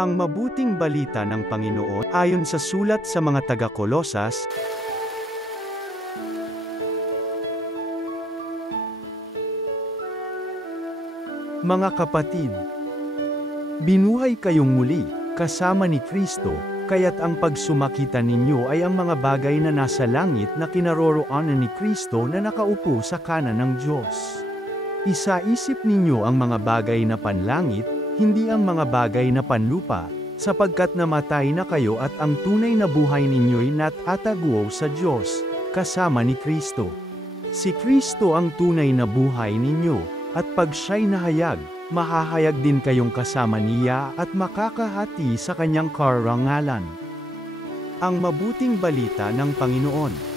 Ang mabuting balita ng Panginoon, ayon sa sulat sa mga taga-Kolosas, mga kapatid, binuhay kayong muli, kasama ni Kristo, kaya't ang pagsumakita ninyo ay ang mga bagay na nasa langit na kinaroroonan ni Kristo na nakaupo sa kanan ng Diyos. Isaisip ninyo ang mga bagay na panlangit, hindi ang mga bagay na panlupa, sapagkat namatay na kayo at ang tunay na buhay ninyo'y natataguaw sa Diyos, kasama ni Kristo. Si Kristo ang tunay na buhay ninyo, at pag siya'y nahayag, mahahayag din kayong kasama niya at makakahati sa kanyang karangalan. Ang mabuting balita ng Panginoon.